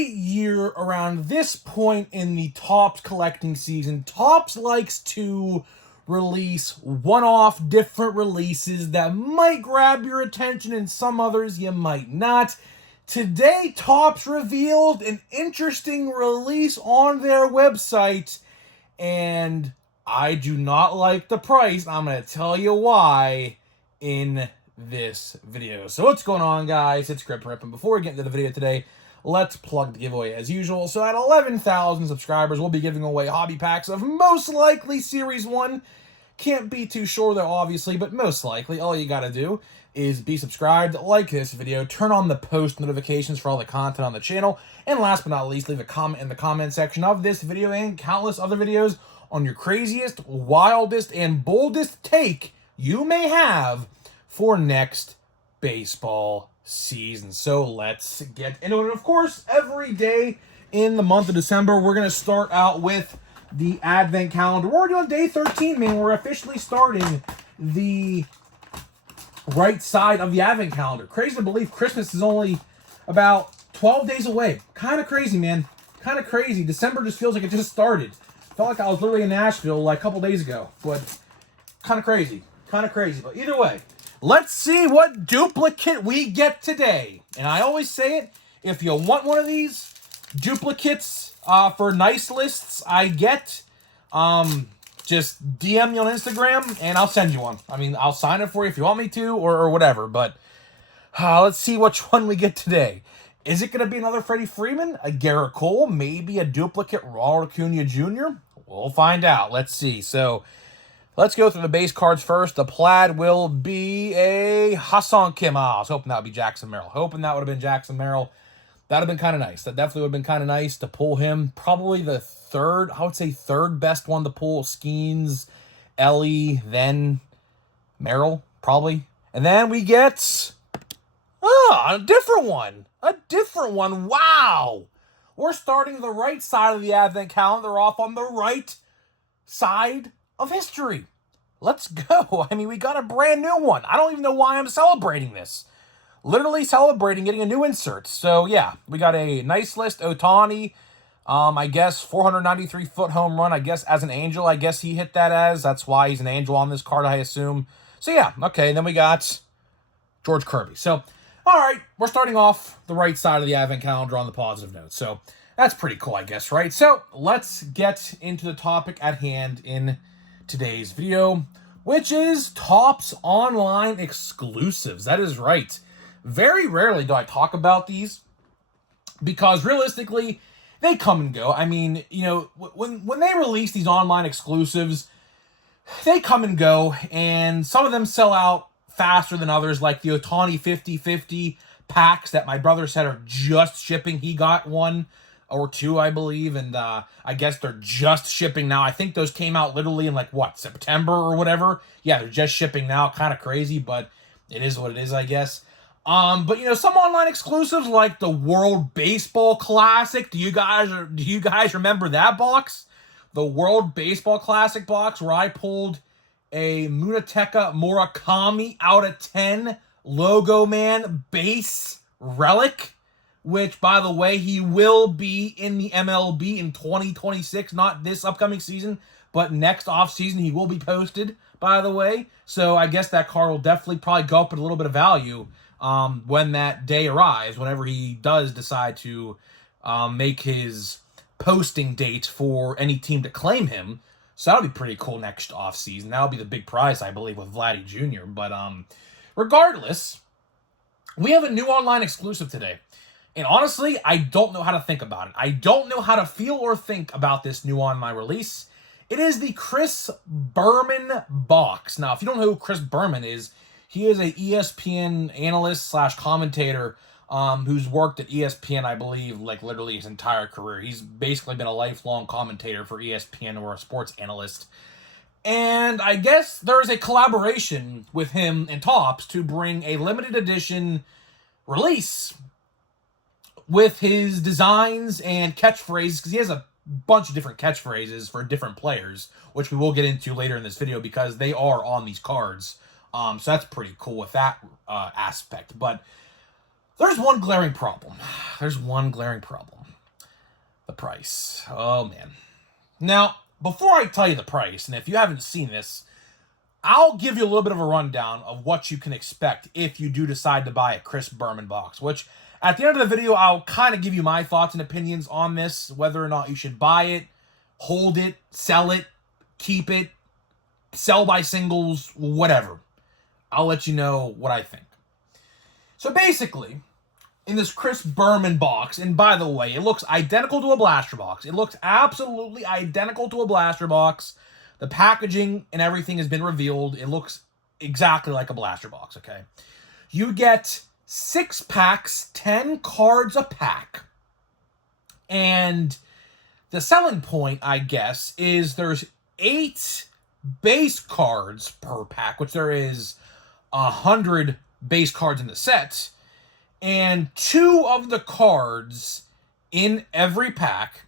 every year around this point in the Topps collecting season, Topps likes to release one-off different releases that might grab your attention and some others you might not. Today, Topps revealed an interesting release on their website, and I do not like the price. I'm going to tell you why in this video. So what's going on, guys? It's Chris Burman. Before we get into the video today, let's plug the giveaway as usual. So at 11,000 subscribers, we'll be giving away hobby packs of most likely Series 1. Can't be too sure though, obviously, but most likely all you gotta do is be subscribed, like this video, turn on the post notifications for all the content on the channel, and last but not least, leave a comment in the comment section of this video and countless other videos on your craziest, wildest, and boldest take you may have for next baseball season. So let's get into it. And of course, every day in the month of December, we're going to start out with the Advent calendar. We're doing day 13, man. We're officially starting the right side of the Advent calendar. Crazy to believe Christmas is only about 12 days away. Kind of crazy, man. Kind of crazy. December just feels like it just started. Felt like I was literally in Nashville like a couple days ago. But kind of crazy. Kind of crazy. But either way, let's see what duplicate we get today. And I always say it, if you want one of these duplicates for nice lists I get, just DM me on Instagram and I'll send you one. I mean, I'll sign it for you if you want me to or whatever. But let's see which one we get today. Is it going to be another Freddie Freeman, a Garrett Cole, maybe a duplicate Ronald Acuna Jr.? We'll find out. Let's see. So let's go through the base cards first. The plaid will be a Ha-Seong Kim. I was hoping that would be Jackson Merrill. Hoping that would have been Jackson Merrill. That would have been kind of nice. That definitely would have been kind of nice to pull him. Probably the third, I would say third best one to pull. Skeens, Ellie, then Merrill, probably. And then we get a different one. A different one. Wow. We're starting the right side of the Advent calendar off on the right side of history. Let's go. I mean, we got a brand new one. I don't even know why I'm celebrating this. Literally celebrating getting a new insert. So, yeah, we got a nice list. Ohtani, I guess, 493-foot home run. I guess as an Angel, I guess he hit that as. That's why he's an Angel on this card, I assume. So, yeah, okay. Then we got George Kirby. So, all right, we're starting off the right side of the Advent calendar on the positive note. So, that's pretty cool, I guess, right? So, let's get into the topic at hand in today's video, which is Topps online exclusives. That is right. Very rarely do I talk about these because realistically, they come and go. I mean, you know, when they release these online exclusives, they come and go, and some of them sell out faster than others, like the Ohtani 50-50 packs that my brother said are just shipping. He got one or two, I believe, and I guess they're just shipping now. I think those came out literally in, like, what, September or whatever? Yeah, they're just shipping now. Kind of crazy, but it is what it is, I guess. But, you know, some online exclusives like the World Baseball Classic. Do you guys remember that box? The World Baseball Classic box where I pulled a Munetaka Murakami out of 10 Logo Man base relic, which, by the way, he will be in the MLB in 2026, not this upcoming season, but next offseason he will be posted, by the way. So I guess that card will definitely probably go up in a little bit of value when that day arrives, whenever he does decide to make his posting date for any team to claim him. So that'll be pretty cool next offseason. That'll be the big prize, I believe, with Vladdy Jr. But regardless, we have a new online exclusive today. And honestly, I don't know how to think about it. I don't know how to feel or think about this new online release. It is the Chris Burman box. Now, if you don't know who Chris Burman is, he is a ESPN analyst slash commentator who's worked at ESPN, I believe, like literally his entire career. He's basically been a lifelong commentator for ESPN or a sports analyst. And I guess there's a collaboration with him and Topps to bring a limited edition release with his designs and catchphrases, because he has a bunch of different catchphrases for different players, which we will get into later in this video because they are on these cards. So that's pretty cool with that aspect. But there's one glaring problem. price. Oh, man. Now, before I tell you the price, and if you haven't seen this, I'll give you a little bit of a rundown of what you can expect if you do decide to buy a Chris Burman box, which at the end of the video, I'll kind of give you my thoughts and opinions on this, whether or not you should buy it, hold it, sell it, keep it, sell by singles, whatever. I'll let you know what I think. So basically, in this Chris Burman box, and by the way, it looks identical to a blaster box. It looks absolutely identical to a blaster box. The packaging and everything has been revealed. It looks exactly like a blaster box, okay? You get 6 packs, 10 cards a pack. And the selling point, I guess, is there's 8 base cards per pack, which there is 100 base cards in the set. And 2 of the cards in every pack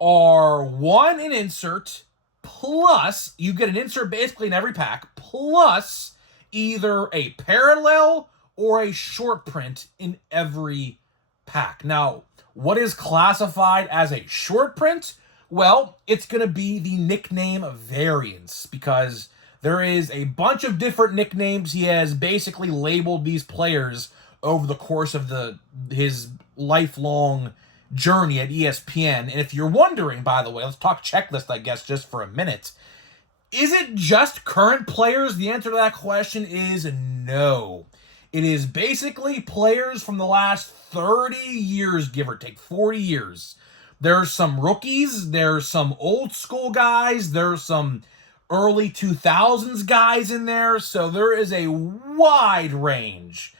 are 1 an insert, plus you get an insert basically in every pack, plus either a parallel or a short print in every pack. Now, what is classified as a short print? Well, it's going to be the nickname variants, because there is a bunch of different nicknames. He has basically labeled these players over the course of his lifelong journey at ESPN. And if you're wondering, by the way, let's talk checklist, I guess, just for a minute. Is it just current players? The answer to that question is no. It is basically players from the last 30 years, give or take, 40 years. There's some rookies, there's some old school guys, there's some early 2000s guys in there, so there is a wide range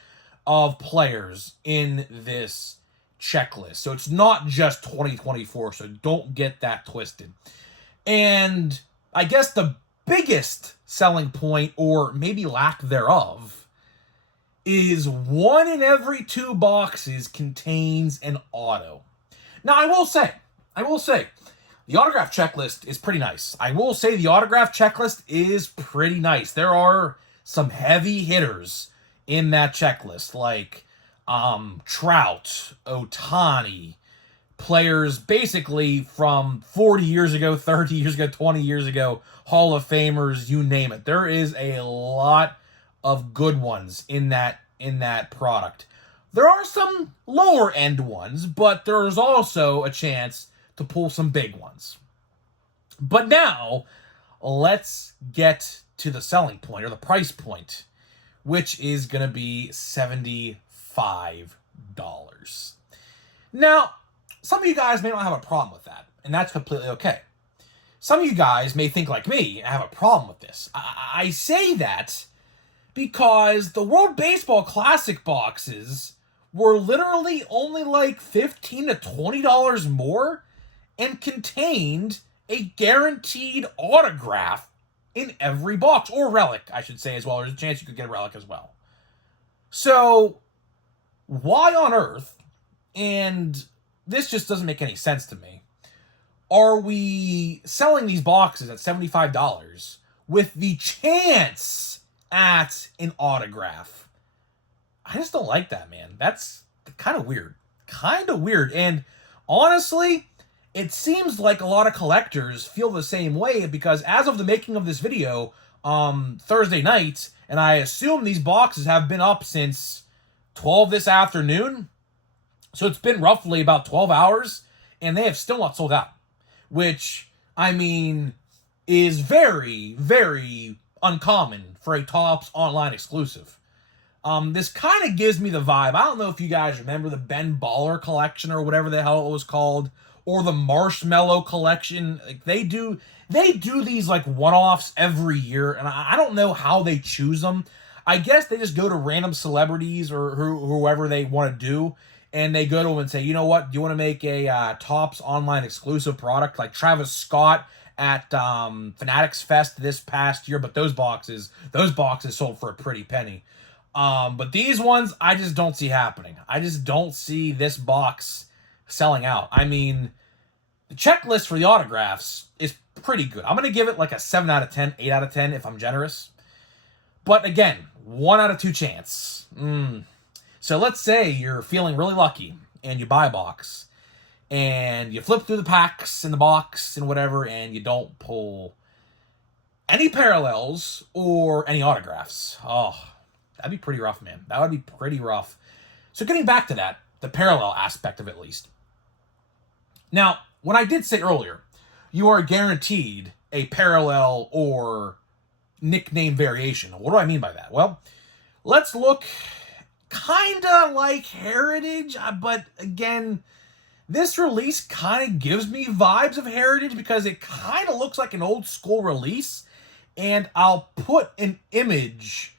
of players in this checklist. So it's not just 2024, so don't get that twisted. And I guess the biggest selling point, or maybe lack thereof, is 1 in every 2 boxes contains an auto. Now, I will say, the autograph checklist is pretty nice. I will say the autograph checklist is pretty nice. There are some heavy hitters in that checklist, like Trout, Ohtani, players basically from 40 years ago, 30 years ago, 20 years ago, Hall of Famers, you name it. There is a lot of good ones in that product. There are some lower end ones, but there's also a chance to pull some big ones. But now, let's get to the selling point, or the price point, which is going to be $75. Now, some of you guys may not have a problem with that, and that's completely okay. Some of you guys may think like me and have a problem with this. I say that because the World Baseball Classic boxes were literally only like $15 to $20 more and contained a guaranteed autograph in every box, or relic, I should say, as well. There's a chance you could get a relic as well. So, why on earth, and this just doesn't make any sense to me, are we selling these boxes at $75 with the chance at an autograph? I just don't like that, man. That's kind of weird. And honestly, it seems like a lot of collectors feel the same way, because as of the making of this video, Thursday night, and I assume these boxes have been up since 12 this afternoon, so it's been roughly about 12 hours, and they have still not sold out, which, I mean, is very, very uncommon for a Topps online exclusive. This kind of gives me the vibe. I don't know if you guys remember the Ben Baller collection or whatever the hell it was called, or the Marshmallow collection. Like they do these like one-offs every year, and I don't know how they choose them. I guess they just go to random celebrities or whoever they want to do, and they go to them and say, you know what, do you want to make a Topps online exclusive product like Travis Scott at Fanatics Fest this past year? But those boxes sold for a pretty penny. But these ones, I just don't see happening. I just don't see this box selling out. I mean, the checklist for the autographs is pretty good. I'm going to give it like a 7 out of 10, 8 out of 10 if I'm generous. But again, 1 out of 2 chance. So let's say you're feeling really lucky and you buy a box and you flip through the packs in the box and whatever, and you don't pull any parallels or any autographs. Oh, that'd be pretty rough, man. That would be pretty rough. So getting back to that, the parallel aspect of it, at least. Now, when I did say earlier, you are guaranteed a parallel or nickname variation. What do I mean by that? Well, let's look kind of like Heritage, but again, this release kind of gives me vibes of Heritage because it kind of looks like an old school release, and I'll put an image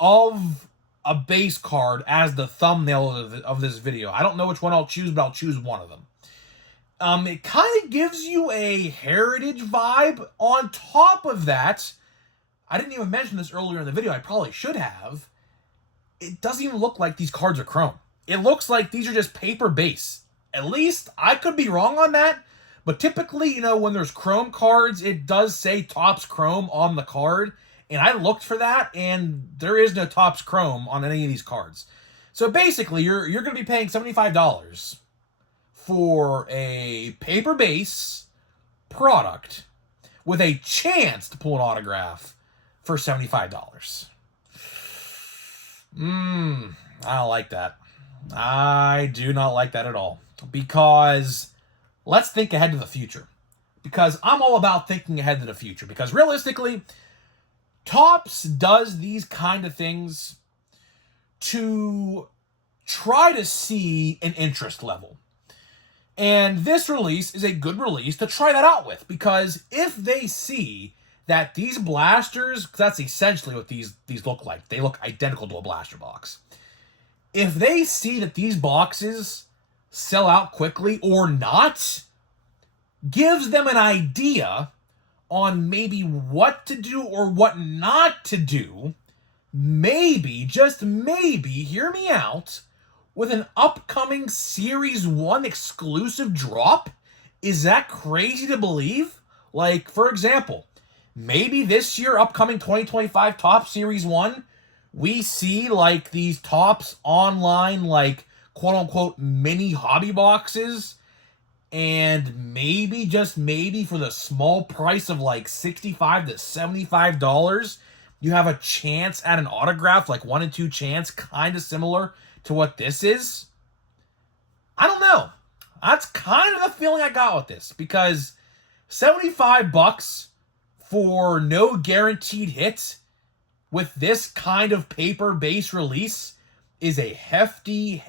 of a base card as the thumbnail of this video. I don't know which one I'll choose, but I'll choose one of them. It kind of gives you a Heritage vibe. On top of that, I didn't even mention this earlier in the video, I probably should have. It doesn't even look like these cards are chrome. It looks like these are just paper base. At least, I could be wrong on that, but typically, you know, when there's chrome cards, it does say Topps Chrome on the card, and I looked for that, and there is no Topps Chrome on any of these cards. So basically, you're going to be paying $75 for a paper base product with a chance to pull an autograph for $75. I don't like that. I do not like that at all. Because let's think ahead to the future. Because I'm all about thinking ahead to the future. Because realistically, Topps does these kind of things to try to see an interest level. And this release is a good release to try that out with. Because if they see that these blasters, that's essentially what these look like. They look identical to a blaster box. If they see that these boxes sell out quickly or not, gives them an idea on maybe what to do or what not to do. Maybe, just maybe, hear me out, with an upcoming Series 1 exclusive drop. Is that crazy to believe? Like, for example, maybe this year, upcoming 2025 Topps Series 1, we see, like, these Topps online, like, quote-unquote mini hobby boxes, and maybe, just maybe, for the small price of, like, $65 to $75, you have a chance at an autograph, like 1 in 2 chance, kind of similar to what this is. I don't know. That's kind of the feeling I got with this, because $75 for no guaranteed hit with this kind of paper base release is a hefty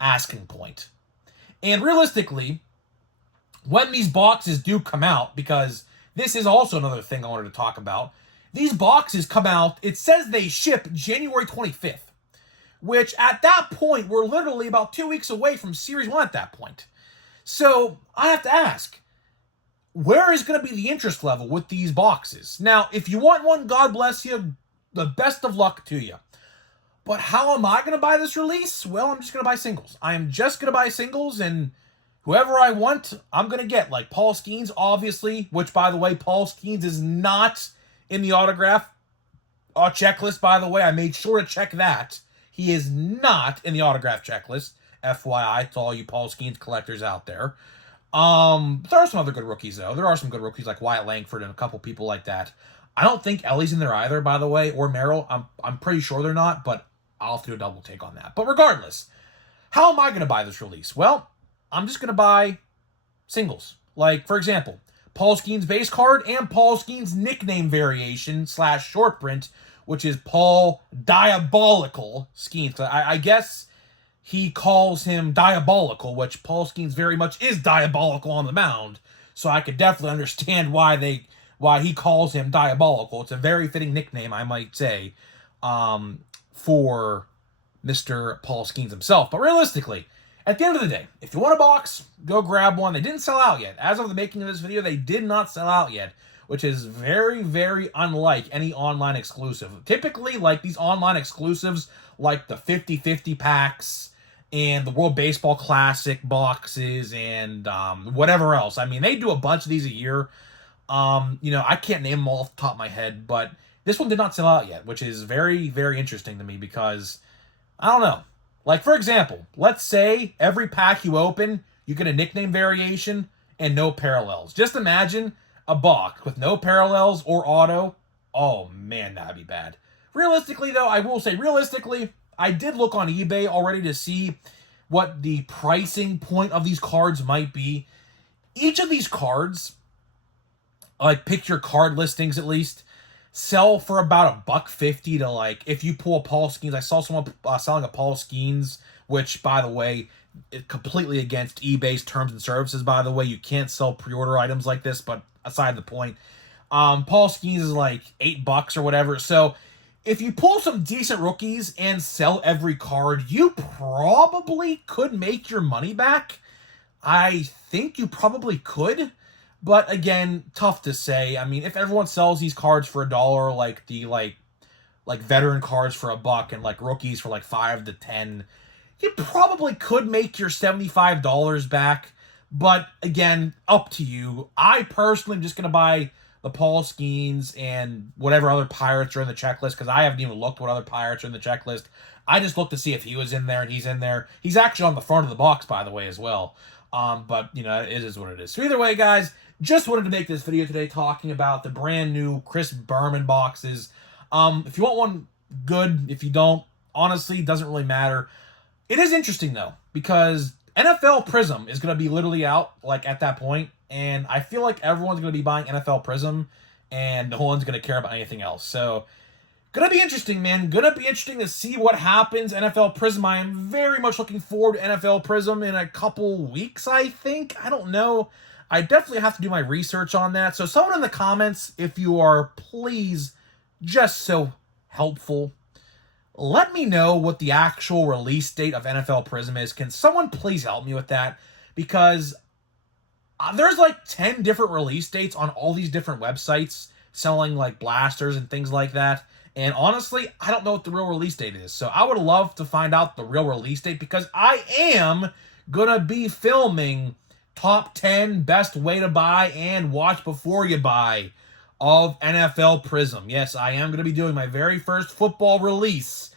asking point. And realistically, when these boxes do come out, because this is also another thing I wanted to talk about, these boxes come out, it says they ship January 25th, which at that point, we're literally about 2 weeks away from Series 1 at that point. So I have to ask, where is going to be the interest level with these boxes? Now, if you want one, God bless you, the best of luck to you. But how am I going to buy this release? Well, I'm just going to buy singles. I am just going to buy singles, and whoever I want, I'm going to get. Like Paul Skeens, obviously, which, by the way, Paul Skeens is not in the autograph checklist, by the way. I made sure to check that. He is not in the autograph checklist. FYI to all you Paul Skeens collectors out there. There are some other good rookies, though. There are some good rookies like Wyatt Langford and a couple people like that. I don't think Ellie's in there either, by the way, or Merrill. I'm pretty sure they're not, but I'll have to do a double take on that. But regardless, how am I going to buy this release? Well, I'm just going to buy singles. Like, for example, Paul Skeens base card and Paul Skeens nickname variation / short print, which is Paul Diabolical Skeens. I guess he calls him Diabolical, which Paul Skeens very much is diabolical on the mound. So I could definitely understand why he calls him Diabolical. It's a very fitting nickname, I might say, for Mr. Paul Skeens himself. But realistically, at the end of the day, if you want a box, go grab one. They didn't sell out yet. As of the making of this video, they did not sell out yet, which is very, very unlike any online exclusive. Typically, like these online exclusives, like the 50-50 packs and the World Baseball Classic boxes and whatever else. I mean, they do a bunch of these a year. I can't name them all off the top of my head, but this one did not sell out yet, which is very, very interesting to me because, I don't know. Like, for example, let's say every pack you open, you get a nickname variation and no parallels. Just imagine a box with no parallels or auto. Oh, man, that'd be bad. Realistically, though, I will say, realistically, I did look on eBay already to see what the pricing point of these cards might be. Each of these cards, like picture card listings at least, sell for about $1.50 to, like, if you pull a Paul Skeens. I saw someone selling a Paul Skeens, which, by the way, is completely against eBay's terms and services. By the way, you can't sell pre-order items like this, but aside the point, Paul Skeens is like $8 or whatever. So if you pull some decent rookies and sell every card, you probably could make your money back. I think you probably could. But again, tough to say. I mean, if everyone sells these cards for $1, like the like veteran cards for $1 and like rookies for like 5 to 10, you probably could make your $75 back. But again, up to you. I personally am just gonna buy the Paul Skeens and whatever other pirates are in the checklist, because I haven't even looked what other pirates are in the checklist. I just looked to see if he was in there, and he's in there. He's actually on the front of the box, by the way, as well. But, you know, it is what it is. So either way, guys, just wanted to make this video today talking about the brand new Chris Burman boxes. If you want one, good. If you don't, honestly, doesn't really matter. It is interesting, though, because NFL Prism is going to be literally out, like, at that point, and I feel like everyone's going to be buying NFL Prism, and no one's going to care about anything else. So, gonna be interesting, man. Gonna be interesting to see what happens. NFL Prism. I am very much looking forward to NFL Prism in a couple weeks, I think. I don't know. I definitely have to do my research on that. So someone in the comments, if you are, please, just so helpful, let me know what the actual release date of NFL Prism is. Can someone please help me with that? Because there's like 10 different release dates on all these different websites selling like blasters and things like that. And honestly, I don't know what the real release date is. So I would love to find out the real release date, because I am going to be filming top 10 best way to buy and watch before you buy of NFL Prism. Yes, I am going to be doing my very first football release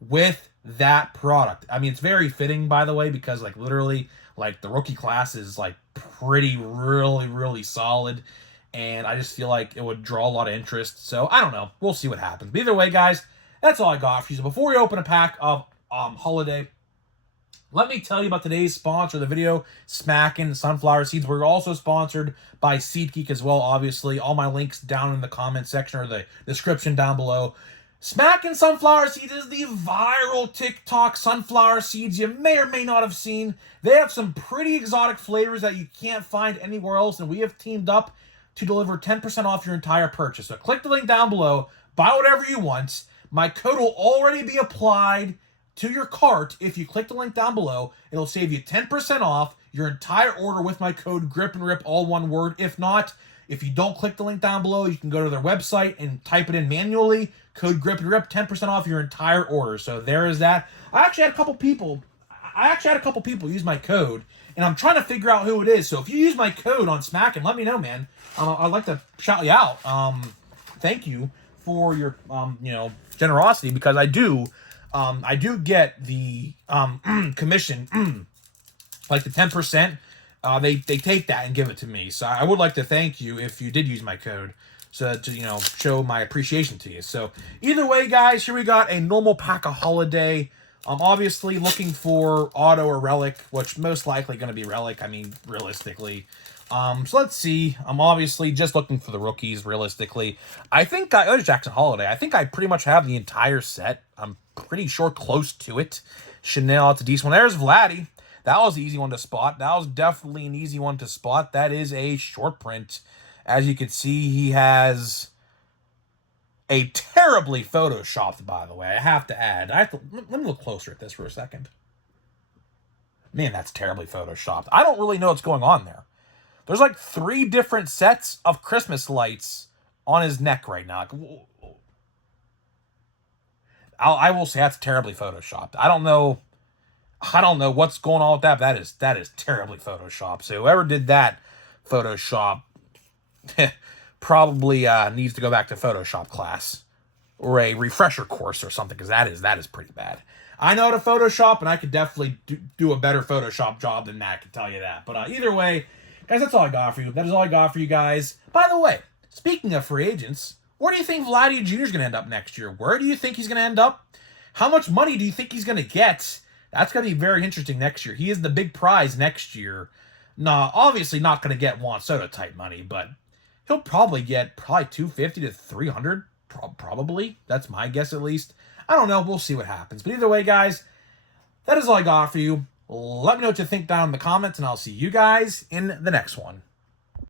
with that product. I mean, it's very fitting, by the way, because like literally like the rookie class is like really solid. And I just feel like it would draw a lot of interest. So, I don't know. We'll see what happens. But either way, guys, that's all I got for you. So, before we open a pack of Holiday, let me tell you about today's sponsor of the video, Smackin' Sunflower Seeds. We're also sponsored by SeedGeek as well, obviously. All my links down in the comment section or the description down below. Smackin' Sunflower Seeds is the viral TikTok sunflower seeds you may or may not have seen. They have some pretty exotic flavors that you can't find anywhere else, and we have teamed up to deliver 10% off your entire purchase. So click the link down below, buy whatever you want. My code will already be applied to your cart. If you click the link down below, it'll save you 10% off your entire order with my code GRIPANDRIP, all one word. If not, if you don't click the link down below, you can go to their website and type it in manually. Code GRIPANDRIP, 10% off your entire order. So there is that. I actually had a couple people use my code, and I'm trying to figure out who it is. So if you use my code on Smackin', let me know, man. I'd like to shout you out. Thank you for your generosity, because I do get the commission, like the 10%. They take that and give it to me. So I would like to thank you if you did use my code, so to show my appreciation to you. So either way, guys, here we got a normal pack of Holiday. I'm obviously looking for auto or relic, which most likely going to be relic. I mean, realistically. So let's see. I'm obviously just looking for the rookies, realistically. I think there's Jackson Holiday. I think I pretty much have the entire set. I'm pretty sure close to it. Chanel, it's a decent one. There's Vladdy. That was an easy one to spot. That was definitely an easy one to spot. That is a short print. As you can see, he has a terribly photoshopped, by the way. I have to add. Let me look closer at this for a second. Man, that's terribly photoshopped. I don't really know what's going on there. There's like 3 different sets of Christmas lights on his neck right now. I will say that's terribly photoshopped. I don't know what's going on with that, but that is terribly photoshopped. So whoever did that Photoshop probably needs to go back to Photoshop class or a refresher course or something, because that is pretty bad. I know how to Photoshop, and I could definitely do a better Photoshop job than that, I can tell you that. But either way, guys, that's all I got for you. That is all I got for you guys. By the way, speaking of free agents, where do you think Vladdy Jr. is going to end up next year? Where do you think he's going to end up? How much money do you think he's going to get? That's going to be very interesting next year. He is the big prize next year. Nah, obviously not going to get Juan Soto type money, but he'll probably get 250 to 300, probably. That's my guess at least. I don't know. We'll see what happens. But either way, guys, that is all I got for you. Let me know what you think down in the comments, and I'll see you guys in the next one.